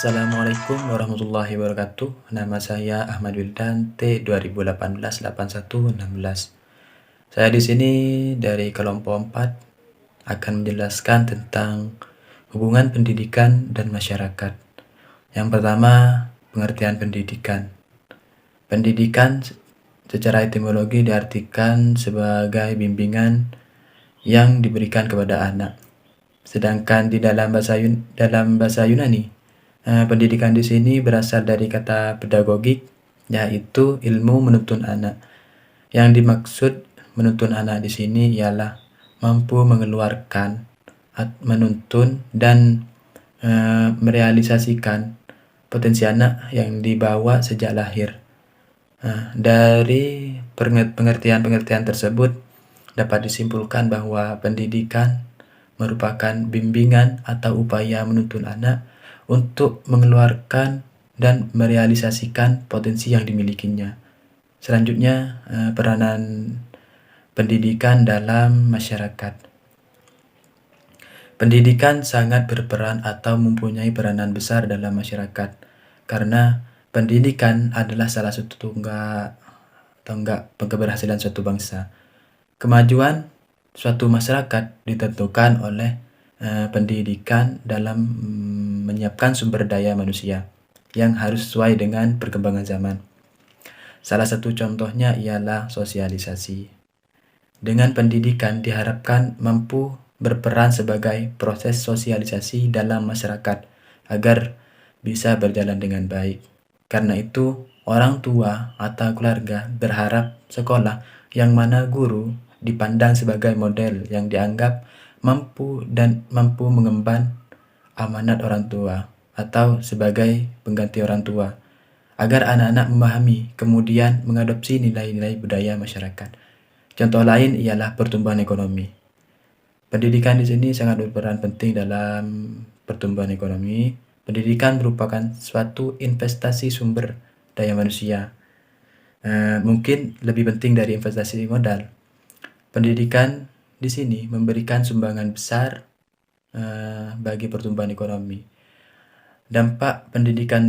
Assalamualaikum warahmatullahi wabarakatuh. Nama saya Ahmad Wildan T 2018-8116. Saya di sini dari kelompok 4 akan menjelaskan tentang hubungan pendidikan dan masyarakat. Yang pertama, pengertian pendidikan. Pendidikan secara etimologi diartikan sebagai bimbingan yang diberikan kepada anak. Sedangkan di dalam bahasa Yunani, pendidikan di sini berasal dari kata pedagogik, yaitu ilmu menuntun anak. Yang dimaksud menuntun anak di sini ialah mampu mengeluarkan, menuntun dan merealisasikan potensi anak yang dibawa sejak lahir. Dari pengertian-pengertian tersebut dapat disimpulkan bahwa pendidikan merupakan bimbingan atau upaya menuntun anak untuk mengeluarkan dan merealisasikan potensi yang dimilikinya. Selanjutnya, peranan pendidikan dalam masyarakat. Pendidikan sangat berperan atau mempunyai peranan besar dalam masyarakat karena pendidikan adalah salah satu tonggak keberhasilan suatu bangsa. Kemajuan suatu masyarakat ditentukan oleh pendidikan dalam menyiapkan sumber daya manusia yang harus sesuai dengan perkembangan zaman. Salah satu contohnya ialah sosialisasi. Dengan pendidikan diharapkan mampu berperan sebagai proses sosialisasi dalam masyarakat agar bisa berjalan dengan baik. Karena itu, orang tua atau keluarga berharap sekolah yang mana guru dipandang sebagai model yang dianggap mampu mengemban amanat orang tua atau sebagai pengganti orang tua agar anak-anak memahami kemudian mengadopsi nilai-nilai budaya masyarakat. Contoh lain ialah pertumbuhan ekonomi. Pendidikan di sini sangat berperan penting dalam pertumbuhan ekonomi. Pendidikan merupakan suatu investasi sumber daya manusia. Mungkin lebih penting dari investasi modal. Pendidikan di sini memberikan sumbangan besar bagi pertumbuhan ekonomi. Dampak pendidikan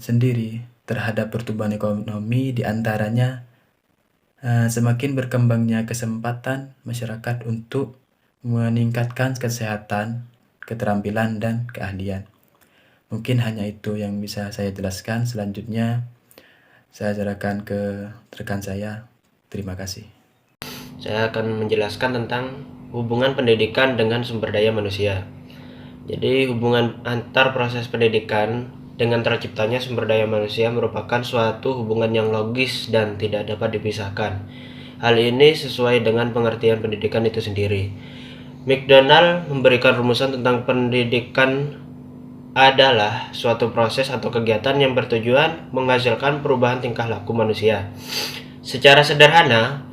sendiri terhadap pertumbuhan ekonomi diantaranya semakin berkembangnya kesempatan masyarakat untuk meningkatkan kesehatan, keterampilan, dan keahlian. Mungkin hanya itu yang bisa saya jelaskan. Selanjutnya saya serahkan ke rekan saya. Terima kasih. Saya akan menjelaskan tentang hubungan pendidikan dengan sumber daya manusia. Jadi hubungan antar proses pendidikan dengan terciptanya sumber daya manusia merupakan suatu hubungan yang logis dan tidak dapat dipisahkan. Hal ini sesuai dengan pengertian pendidikan itu sendiri. McDonald memberikan rumusan tentang pendidikan adalah suatu proses atau kegiatan yang bertujuan menghasilkan perubahan tingkah laku manusia. Secara sederhana,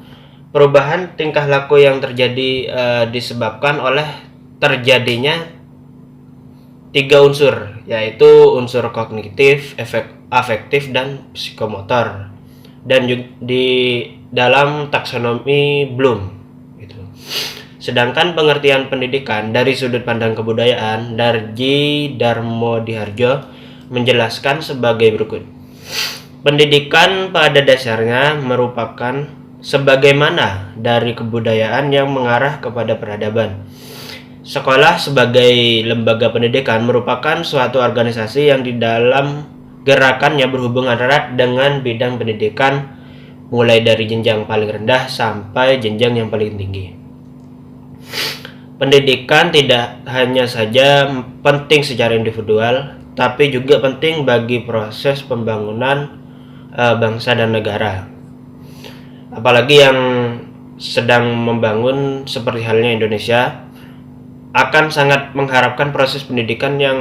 perubahan tingkah laku yang terjadi disebabkan oleh terjadinya 3 unsur, yaitu unsur kognitif, afektif, dan psikomotor. Dan di dalam taksonomi Bloom. Sedangkan pengertian pendidikan dari sudut pandang kebudayaan, Darji Darmodiharjo menjelaskan sebagai berikut. Pendidikan pada dasarnya merupakan sebagaimana dari kebudayaan yang mengarah kepada peradaban. Sekolah sebagai lembaga pendidikan merupakan suatu organisasi yang di dalam gerakannya berhubungan erat dengan bidang pendidikan mulai dari jenjang paling rendah sampai jenjang yang paling tinggi. Pendidikan tidak hanya saja penting secara individual, tapi juga penting bagi proses pembangunan bangsa dan negara. Apalagi yang sedang membangun seperti halnya Indonesia, akan sangat mengharapkan proses pendidikan yang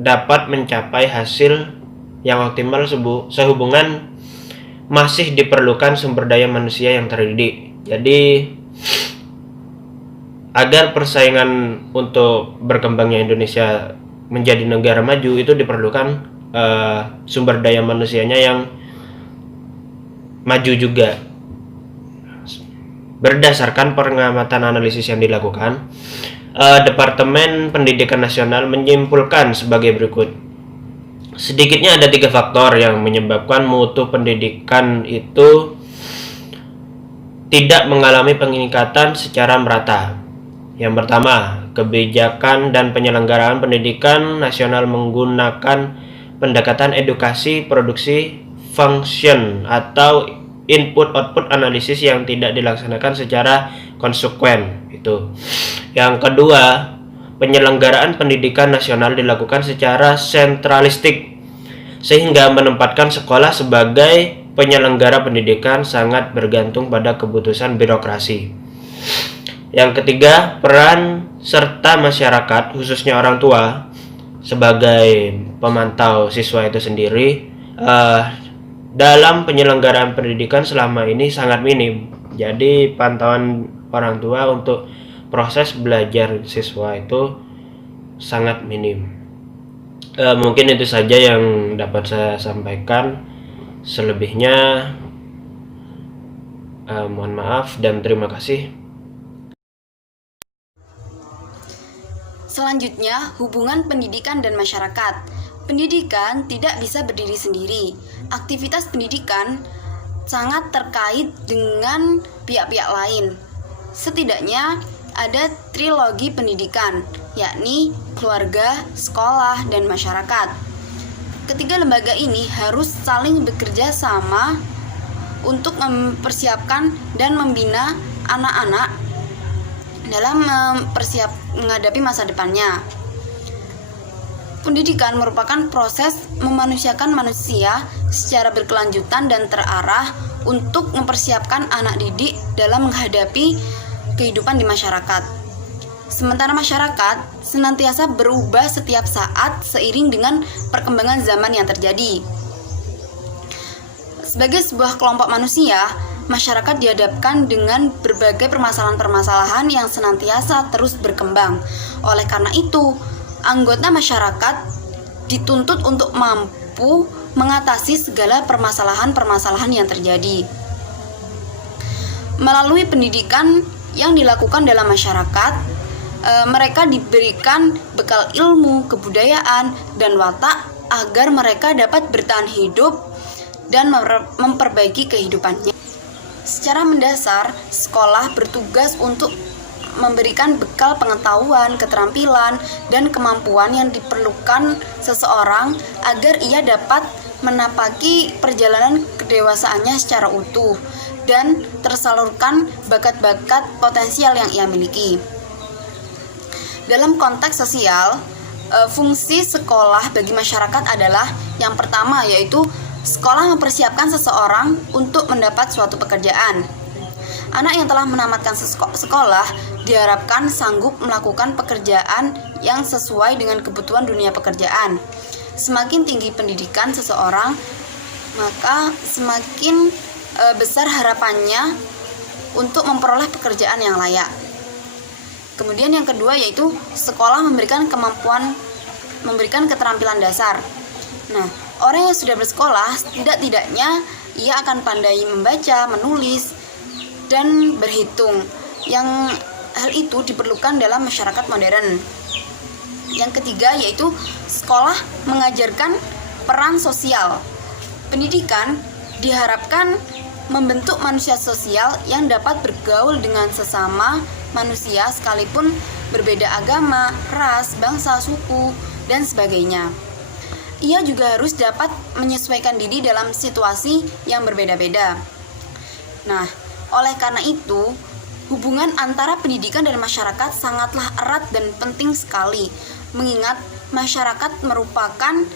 dapat mencapai hasil yang optimal sehubungan masih diperlukan sumber daya manusia yang terdidik. Jadi agar persaingan untuk berkembangnya Indonesia menjadi negara maju itu diperlukan sumber daya manusianya yang maju juga. Berdasarkan pengamatan analisis yang dilakukan, Departemen Pendidikan Nasional menyimpulkan sebagai berikut. Sedikitnya ada 3 faktor yang menyebabkan mutu pendidikan itu tidak mengalami peningkatan secara merata. Yang pertama, kebijakan dan penyelenggaraan pendidikan nasional menggunakan pendekatan edukasi produksi function atau input-output analisis yang tidak dilaksanakan secara konsekuen. Itu. Yang kedua, penyelenggaraan pendidikan nasional dilakukan secara sentralistik sehingga menempatkan sekolah sebagai penyelenggara pendidikan sangat bergantung pada keputusan birokrasi. Yang ketiga, peran serta masyarakat, khususnya orang tua, sebagai pemantau siswa itu sendiri dalam penyelenggaraan pendidikan selama ini sangat minim. Jadi pantauan orang tua untuk proses belajar siswa itu sangat minim. Mungkin itu saja yang dapat saya sampaikan. Selebihnya mohon maaf dan terima kasih. Selanjutnya, hubungan pendidikan dan masyarakat. Pendidikan tidak bisa berdiri sendiri. Aktivitas pendidikan sangat terkait dengan pihak-pihak lain. Setidaknya ada trilogi pendidikan, yakni keluarga, sekolah, dan masyarakat. Ketiga lembaga ini harus saling bekerja sama untuk mempersiapkan dan membina anak-anak dalam menghadapi masa depannya. Pendidikan merupakan proses memanusiakan manusia secara berkelanjutan dan terarah untuk mempersiapkan anak didik dalam menghadapi kehidupan di masyarakat. Sementara masyarakat senantiasa berubah setiap saat seiring dengan perkembangan zaman yang terjadi. Sebagai sebuah kelompok manusia, masyarakat dihadapkan dengan berbagai permasalahan-permasalahan yang senantiasa terus berkembang. Oleh karena itu, anggota masyarakat dituntut untuk mampu mengatasi segala permasalahan-permasalahan yang terjadi. Melalui pendidikan yang dilakukan dalam masyarakat, mereka diberikan bekal ilmu, kebudayaan, dan watak agar mereka dapat bertahan hidup dan memperbaiki kehidupannya. Secara mendasar, sekolah bertugas untuk memberikan bekal pengetahuan, keterampilan, dan kemampuan yang diperlukan seseorang agar ia dapat menapaki perjalanan kedewasaannya secara utuh dan tersalurkan bakat-bakat potensial yang ia miliki. Dalam konteks sosial, fungsi sekolah bagi masyarakat adalah yang pertama, yaitu sekolah mempersiapkan seseorang untuk mendapat suatu pekerjaan. Anak yang telah menamatkan sekolah diharapkan sanggup melakukan pekerjaan yang sesuai dengan kebutuhan dunia pekerjaan. Semakin tinggi pendidikan seseorang, maka semakin besar harapannya untuk memperoleh pekerjaan yang layak. Kemudian yang kedua yaitu sekolah memberikan keterampilan dasar. Nah, orang yang sudah bersekolah tidak-tidaknya ia akan pandai membaca, menulis, dan berhitung. Yang hal itu diperlukan dalam masyarakat modern. Yang ketiga yaitu sekolah mengajarkan peran sosial. Pendidikan diharapkan membentuk manusia sosial yang dapat bergaul dengan sesama manusia sekalipun berbeda agama, ras, bangsa, suku, dan sebagainya. Ia juga harus dapat menyesuaikan diri dalam situasi yang berbeda-beda. Nah, oleh karena itu, hubungan antara pendidikan dan masyarakat sangatlah erat dan penting sekali, mengingat masyarakat merupakan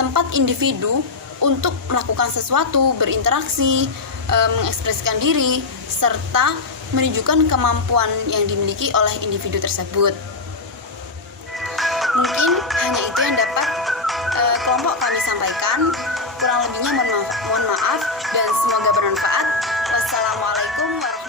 tempat individu untuk melakukan sesuatu, berinteraksi, mengekspresikan diri, serta menunjukkan kemampuan yang dimiliki oleh individu tersebut. Mungkin hanya itu yang dapat kelompok kami sampaikan. Kurang lebihnya mohon maaf dan semoga bermanfaat. Wassalamualaikum warahmatullahi wabarakatuh.